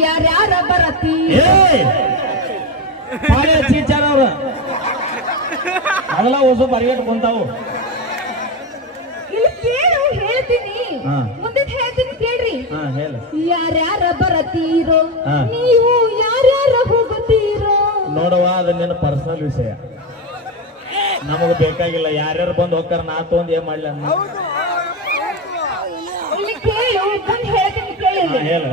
ಯಾರ್ಯಾರ ಬರತಿ? ಚೀಚಾರ ಅವ್ರ. ಅದೆಲ್ಲ ಹೊಸ ಬರಿಗಟ್ಟು ಕುಂತಾವು. ಇಲ್ಲಿ ಕೇಳು ಹೇಳ್ತೀನಿ. ಹಾ. ಮುಂದೆ ಹೇಳ್ತೀನಿ ಕೇಳ್ರಿ. ಹಾ ಹೇಳ. ಯಾರ್ಯಾರ ಬರತೀರೋ ಹಾ. ನೀವು ಯಾರ್ಯಾರ ಹೋಗುತ್ತೀರೋ ನೋಡವ್ವ ಅದು ನಿನ್ನ ಪರ್ಸನಲ್ ವಿಷಯ. ನಮಗ ಬೇಕಾಗಿಲ್ಲ ಯಾರ್ಯಾರು ಬಂದು ಹೋಗ್ತಾರ ನಾ ತೊಗೊಂಡ್ ಏನ್ ಮಾಡ್ಲಿ ಅನ್ನ ಇಲ್ಲಿ ಕೇಳು ಹೇಳ್ತೀನಿ ಕೇಳಿ ಹೇಳ.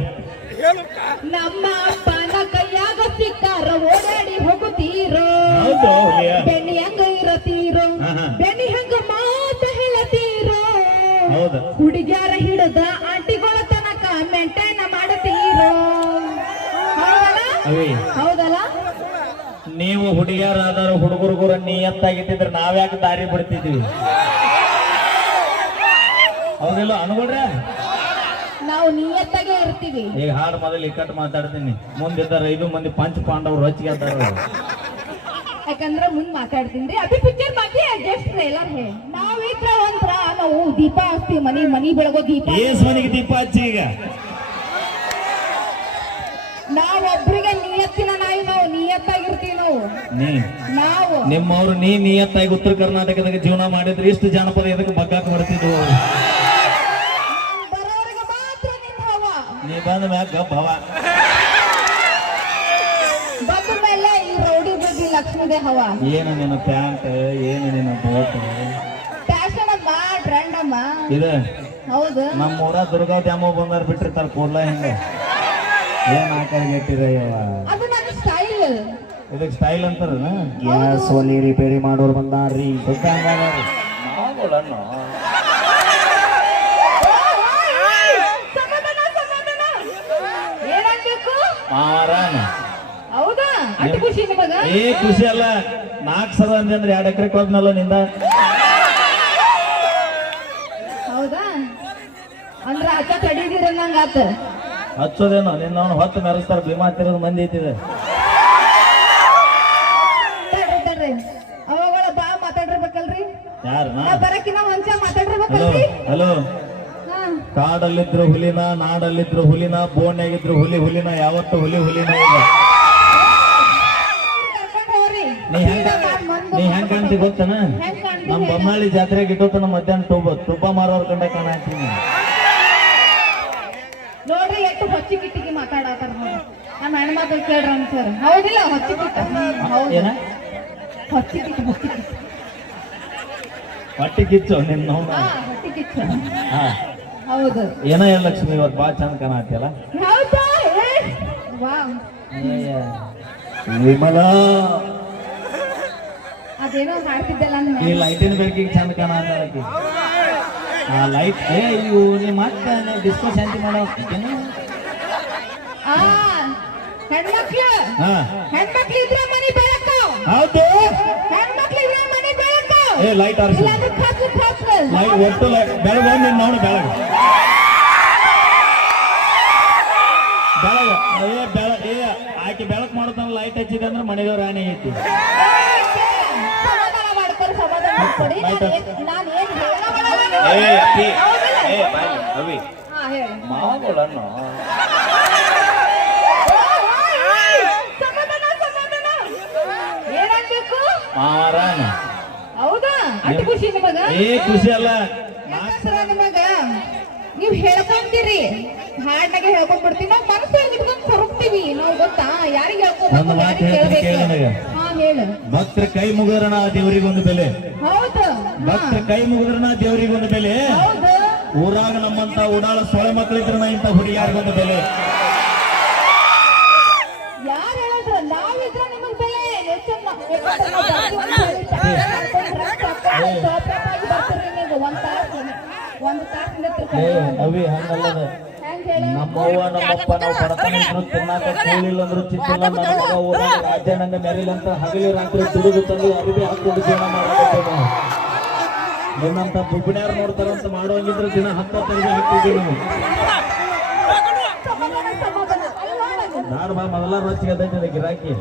ನಮ್ಮ ಅಪ್ಪನ ಕೈಯಾಗ ಸಿಕ್ಕಾರ ಓಡಾಡಿ ಹೋಗುತ್ತೀರೋ? ಬೆಣ್ಣಿ ಹಂಗ ಇರತೀರೋ. ಬೆಣ್ಣಿ ಹಂಗ ಮಾತ ಹೇಳತೀರೋ? ಹುಡುಗ್ಯಾರ ಹಿಡದ ಆಂಟಿಗಳ ತನಕ ಮೆಂಟೈನ್ ಮಾಡತೀರೋ ಹೌದಲ್ಲ? ನೀವು ಹುಡುಗಿಯರಾದರೂ ಹುಡುಗರು ನಿಯತ್ತಾಗಿಟ್ಟಿದ್ರೆ ನಾವ್ಯಾಕೆ ದಾರಿ ಬಿಡ್ತಿದ್ವಿ? ಹೌದಿಲ್ಲ ಅನ್ಕೊಡ್ರೆ ನಾವು ನಿಯತ್ತಾಗೆ ಇರ್ತೀವಿ. ಈಗ ಹಾಡು ಮೊದಲು ಇಕ್ಕಟ್ಟು ಮಾತಾಡ್ತೀನಿ. ಮುಂದಿದ್ದಾರೆ ಐದು ಮಂದಿ ಪಂಚ ಪಾಂಡವರು ರೊಚ್ಚಿಗೆ ಅಂತಾರೆ ಯಾಕಂದ್ರೆ ಮುಂದ್ ಮಾತಾಡ್ತೀನಿ ಅದು ಪಿಕ್ಚರ್ ಬಗ್ಗೆ ಜಸ್ಟ್ ಟ್ರೇಲರ್ ಹೇ ನಾವಿದ್ರ ಒಂದ್ರ ನಾವು ದೀಪ ಹಚ್ತಿ ಮನಿ ಮನಿ ಬೆಳಗೋ ದೀಪ ಏಸ್ ಮನೆಗೆ ದೀಪ ಹಚ್ಚಿ ಈಗ. ನಾವೊಬ್ರಿಗೆ ನಿಯತ್ತಿನ ನಾಯಿ ನಾವು ನಿಯತ್ತಾಗಿರ್ತೀವಿ ನಾವು. ನೀ. ನಾವು. ನಿಮ್ಮವ್ರು ನೀ ನಿಯತ್ತಾಗಿ ಉತ್ತರ ಕರ್ನಾಟಕದಾಗ ಜೀವನ ಮಾಡಿದ್ರೆ ಇಷ್ಟು ಜಾನಪದ ಇದಕ್ಕೆ ಬಗ್ಗಾಕ ಬರ್ತಿದ್ವು ನೀ ಬಂದ ಮ್ಯಾಗ ಗಪ್ ಹವ ಬಂದ ಮೇಲೆ ಈ ರೌಡಿ ಬಗ್ಗೆ ಲಕ್ಷ್ಮಿದೆ ಹವ. ಏನು ನಿನ್ನ ಪ್ಯಾಂಟ್ ಏನು ನಿನ್ನ ಬೋಟ್ ಫ್ಯಾಷನ್ ಅಮ್ಮ ಟ್ರೆಂಡ್ ಅಮ್ಮ. ಇದು ಹೌದು. ನಮ್ಮ ಊರ ದುರ್ಗಾ ದ್ಯಾಮ ಬಂದಾರ ಬಿಟ್ಟಿರ್ತಾರ ಕೂಡ್ಲ ಹಿಂಗ. ಏನ್ ಹಾಕಿರ ಅದು ನನ್ನ ಸ್ಟೈಲ್ ಇದಕ್ಕೆ ಸ್ಟೈಲ್ ಅಂತಾರ ಗ್ಯಾಸ್ ಒಲಿ ರಿಪೇರಿ ಮಾಡೋರು ಬಂದಾರ್ರಿ. ಸುತ್ತ ಹಂಗಾದಾರ್ರಿ. ಏನಾಗ್ಬೇಕು ಹೌದಾ? ಅಷ್ಟು ಖುಷಿ ನಿಮಗ? ಏ ಖುಷಿ ಅಲ್ಲ. ನಾಲ್ಕು ಸಲ ಅಂದ್ರೆ ಎರಡು ಎಕರೆ ಹೋದ್ನಲ್ಲ ನಿಂದ. ಹೌದಾ? ಅಂದ್ರ ಅಕ್ಕ ತಡೀದಿರ ನಂಗಾತ ಹಚ್ಚೋದೇನೋ ನಿನ್ನ ಅವನು ಹೊತ್ತು ಮೆರೆಸ್ತಾರ ಭೀಮಾ ತಿರೋದು ಮಂದಿ ಐತಿದೆ ಅವಾಗಳ ಬಾ ಮಾತಾಡಿರ್ಬೇಕಲ್ರಿ? ಯಾರು ನಾ ಬರಕಿನ ಮುಂಚೆ ಹಲೋ ಮಾತಾಡಿರ್ಬೇಕಲ್ರಿ ಹಲೋ. ಕಾಡಲ್ಲಿದ್ರು ಹುಲಿನ ನಾಡಲ್ಲಿದ್ರು ಹುಲಿನ ಬೋನ್ಯಾಗಿದ್ರು ಹುಲಿ ಹುಲಿನ ಯಾವತ್ತು ಹುಲಿ ಹುಲಿನ ಹೋಗ್ರಿ ನೀ ಹೆಂಗ ಕಾಣ್ತಿ ಗೊತ್ತನ? ನಮ್ ಬೊಮ್ಮಾಳಿ ಜಾತ್ರೆಗೆ ಇಟ್ಟೋತನ ಮಧ್ಯಾಹ್ನ ತುಬ್ಬ ತುಪ್ಪ ಮಾರೋರ್ ಕಂಡ ಕಾಣಿ ನೋಡ್ರಿ ಎಷ್ಟು ಹೊಚ್ಚಿ ಕಿಟ್ಟಿಗೆ ಮಾತಾಡತ್ತಾರ ನೋಡಿ ನಮ್ಮ ಹೆಣ್ಮಕ್ಳು ಕೇಳ್ರ ಸರ್ ಹೌದಿಲ್ಲ ಹೊಚ್ಚಿ ಕಿಟ್ಟ. ಏನ? ಹೊಚ್ಚಿ ಕಿಟ್ಟು ಹೊಚ್ಚಿ ಕಿಟ್ಟು. ಹೊಟ್ಟಿ ಕಿಚ್ಚು ನಿನ್ನ ನೋಡ ಹಾ ಹೊಚ್ಚಿ ಕಿಚ್ಚು. ಹಾ. ಹೌದು. ಏನ ಏನ್ ಲಕ್ಷ್ಮಿ ಇವತ್ತು ಭಾಳ ಚಂದ ಕಾಣತ್ತಲ್ಲ ಹೌದಾ? ವಾವ್. ವಿಮಲ. ಅದೇನೋ ಹಾಡ್ತಿದ್ದಲ್ಲ ಈ ಲೈಟಿನ ಬೆಳಕಿಗೆ ಚಂದ ಕಾಣತ್ತಾಳಕಿ ಆ ಲೈಟ್ ಏ ಇವು ನೀ ಮತ್ತೆ ಡಿಸ್ಕೋ ಶಾಂತಿ ಮಾಡೋ ಆ ಹೆಣ್ಮಕ್ಳು. ಹೆಣ್ಮಕ್ಳು ಇದ್ರೆ ಮನಿ ಬೆಳಕು ಹೌದು. ಹೆಣ್ಮಕ್ಳು ಏ ಲೈಟ್ ಆರಿಸಿ. ಲೈಟ್ ಒಟ್ಟು ಲೈಟ್ ಬೆಳಗ್ಗೆ ಒಂದು ನಿನ್ನ ನೋಡು ಬೆಳಗ್ಗೆ ಬೆಳಗ್ಗೆ ಏ ಬೆಳ ಏ ಆಕೆ ಬೆಳಕು ಮಾಡೋದನ್ನ ಲೈಟ್ ಹಚ್ಚಿದೆ ಅಂದ್ರೆ ಮನೆಗೆ ರಾಣಿ ಐತಿ. ನಾನು ಮಾವುಗಳನ್ನು ಮಾರಾನ ಹೌದಾ? ಅಷ್ಟು ಖುಷಿ ನಿಮಗ? ಏ ಖುಷಿ ಅಲ್ಲ. ನಿಮಗೆ ನಿಮಗ ನೀವ್ ಹೇಳ್ಕೊಂತೀರಿ. ಹಾಡ್ನಾಗೆ ಹೇಳ್ಕೊಂಡ್ ಬಿಡ್ತೀವಿ ನಾವ್ ಮನಸ್ಸಲ್ಲಿ ಇಟ್ಕೊಂಡ್ ಕೊರಗ್ತೀವಿ. ನಾವು ಗೊತ್ತಾ? ಯಾರಿಗೆ ಹೇಳ್ಕೊಬೇಕು ಯಾರಿಗೆ ಹೇಳ್ತೀನಿ ಕೇಳು ನನಗೆ. ಹೇಳ್ಬೇಕು ಹಾ ಹೇಳು. ಭಕ್ತರ ಕೈ ಮುಗಿದ್ರಣ ದೇವರಿಗೊಂದು ಬೆಲೆ. ಹೌದು. ಭಕ್ತರ ಕೈ ಮುಗಿದ್ರಣ ದೇವರಿಗೊಂದು ಬೆಲೆ. ಹೌದು. ಊರಾಗ ನಮ್ಮಂತ ಉಡಾಳ ಸೊಳೆ ಮಕ್ಕಳಿದ್ರನ ಇಂಥ ಹುಡುಗಿಯಾರಿಗೊಂದು ಬೆಲೆ. ಯಾರು ಹೇಳಿದ್ರ? ನಾವಿದ್ರೆ ನಿಮಗ್ ಬೆಲೆ. ಏ, ಅವಿ ಹಂಗಲ್ಲದ ನಮ್ಮವ್ವ ನಮ್ಮಪ್ಪ ನಾವು ಬಡತನ ಇದ್ರು ತಿನ್ನಾಕ ಕೂಲಿಲ್ಲ ಅಂದ್ರು ಚಿಂತಿಲ್ಲ ನನ್ನ ಮೆರಿಲ್ ಅಂತ ಹಗಲಿ ರಾತ್ರಿ ದುಡಿದು ತಂದು ಅರಿವಿ ಹಾಕೊಂಡು ಜೀವನ ಮಾಡಬೇಕು ನಾವು ನಿನ್ನಂತ ಬುಬ್ಬಿಣ್ಯಾರು ನೋಡ್ತಾರಂತ ಮಾಡೋಂಗಿದ್ರೆ ದಿನ ಹತ್ತಿ ಹಾಕ್ತಿದ್ವಿ ನಾವು. ನಾನು ಬಾ, ಮೊದಲ ರೊಚ್ಚಿಗೆ ಅದೈತೆ ಗಿರಾಕಿ.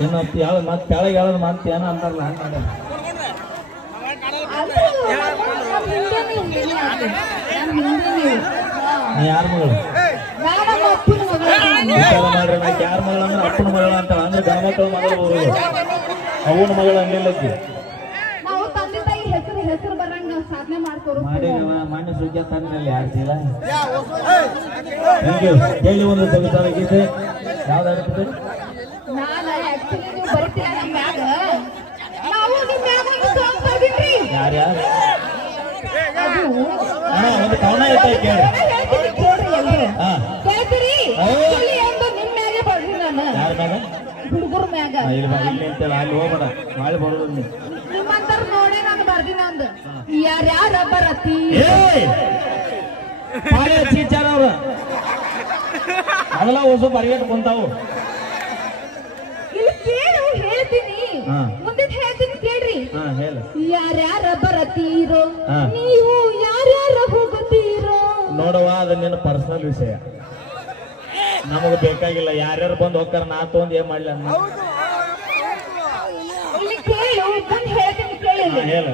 ಇನ್ನು ಯಾವ ಮತ್ತೆ ಕೆಳಗೆ ಹೇಳೋದು ಮತ್ತೆ ಏನೋ ಅಂತಾರಲ್ಲ ಯಾರ ಮಗಳು? ನಾ ನಮ್ಮ ಅಪ್ಪನ ಮಗಳು. ಯಾರ ಮಗಳ? ಅಂದ್ರೆ ಅಪ್ಪನ ಮಗಳ ಅಂತ ಅಂದ್ರೆ ಗಣಮಕ್ಕಳ ಮಗಳು ಅವನ ಮಗಳ ಅನ್ನಿಲ್ಲಕ್ಕಿ ನಾವು ತಂದೆ ತಾಯಿ ಹೆಸರು ಹೆಸರು ಬರಂಗ ಸಾಧನೆ ಮಾಡ್ಕೊರು ಮಾಡಿ ಮಾನ್ಯ ಚೀಲ ಥ್ಯಾಂಕ್ ಯು. ಹೇಳಿ ಒಂದು ಸವಿತಾರ ಗೀತೆ? ಯಾವ್ದಾಗ್ತದೆ ನಾನ ಆಕ್ಚುಲಿ ನೀವು ಮ್ಯಾಗ ಒಂದು ಕವನ ಐತೆ ಕೇಳಿ ಕೇಳ್ರಿ ಎಲ್ರು? ಹಾ. ಕೇಳ್ತೀರಿ? ಹಾ. ಇಲ್ಲಿ ಎಂದು ನಿಮ್ ಮ್ಯಾಗೆ ಬರ್ದಿ ನಾನು. ಯಾರ ಮ್ಯಾಗ? ಹುಡುಗರ ಮ್ಯಾಗ. ಇಲ್ಲಿ ಬಾ ಇಲ್ಲಿ ಅಂತೇಳಿ ಅಲ್ಲಿ ಹೋಗ್ಬೇಡ. ಮಾಡಿ ಬರೋದು ನೀ ನಿಮ್ಮಂತರ ನೋಡೇ ನಾನು ಬರ್ದಿನ ಅಂದ. ಯಾರ್ಯಾರ ಬರತಿ ಪಾಳೆ ಚೀಚಾರ ಅವ್ರ. ಅದೆಲ್ಲ ಹೊಸ ಬರಿಗಟ್ಟು ಕುಂತಾವು. ಇಲ್ಲಿ ಕೇಳು ಹೇಳ್ತೀನಿ. ಮುಂದೆ ಹೇಳ್ತೀನಿ ಯಾರ್ಯಾರ ಬರತೀರೋ. ನೀವು ಯಾರ್ಯಾರ ಹೋಗುತ್ತೀರೋ. ನೋಡವ ಅದನ್ನೇನು ನಿನ್ನ ಪರ್ಸನಲ್ ವಿಷಯ. ನಮಗ ಬೇಕಾಗಿಲ್ಲ ಯಾರ್ಯಾರು ಬಂದು ಹೋಗ್ತಾರ ನಾ ತಗೊಂಡ್ ಏನ್ ಮಾಡ್ಲಿ ಹೇಳ.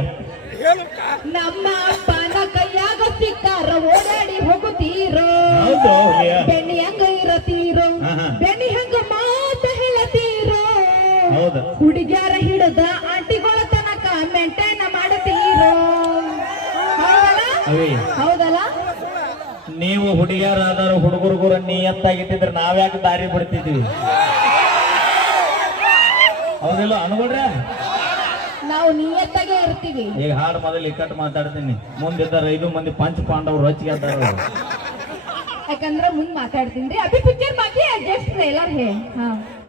ನಮ್ಮ ಅಪ್ಪನ ಕೈಯಾಗ ಸಿಕ್ಕಾರ ಓಡಾಡಿ ಹೋಗುತ್ತೀರೋ. ಬೆಣ್ಣಿ ಹಂಗ ಇರತೀರೋ. ಬೆಣ್ಣಿ ಹಂಗ ಮಾತ ಹೇಳತೀರೋ. ಹುಡುಗ್ಯಾರ ಹಿಡದ ಮೆಂಟೇನ ಮಾಡುತ್ತೀರೋ? ಹೌದಲ್ಲ? ನೀ ನೀವು ಹುಡುಗಿಯರಾದರೂ ಹುಡುಗರುಗುರ ನಿಯತ್ತಾಗಿಟ್ಟಿದ್ರೆ ನಾವ್ಯಾಕೆ ದಾರಿ ಬಿಡ್ತಿದ್ವಿ? ಹೌದಿಲ್ಲ ಅನ್ಕೊಡ್ರ ನಾವು ನಿಯತ್ತಾಗೆ ಇರ್ತೀವಿ. ಈಗ ಹಾಡು ಮೊದಲು ಇಕ್ಕಟ್ಟು ಮಾತಾಡ್ತೀನಿ. ಮುಂದಿದ್ದಾರೆ ಐದು ಮಂದಿ ಪಂಚ ಪಾಂಡವರು ರೊಚ್ಚಿಗೆ ಅಂತಾರೆ ಯಾಕಂದ್ರೆ ಮುಂದ್ ಮಾತಾಡ್ತೀನಿ ಅಭಿ ಪಿಕ್ಚರ್ ಅಡ್ಜಸ್ಟ್ ಎಲ್ಲಾರು ಹೇ ಹಾ.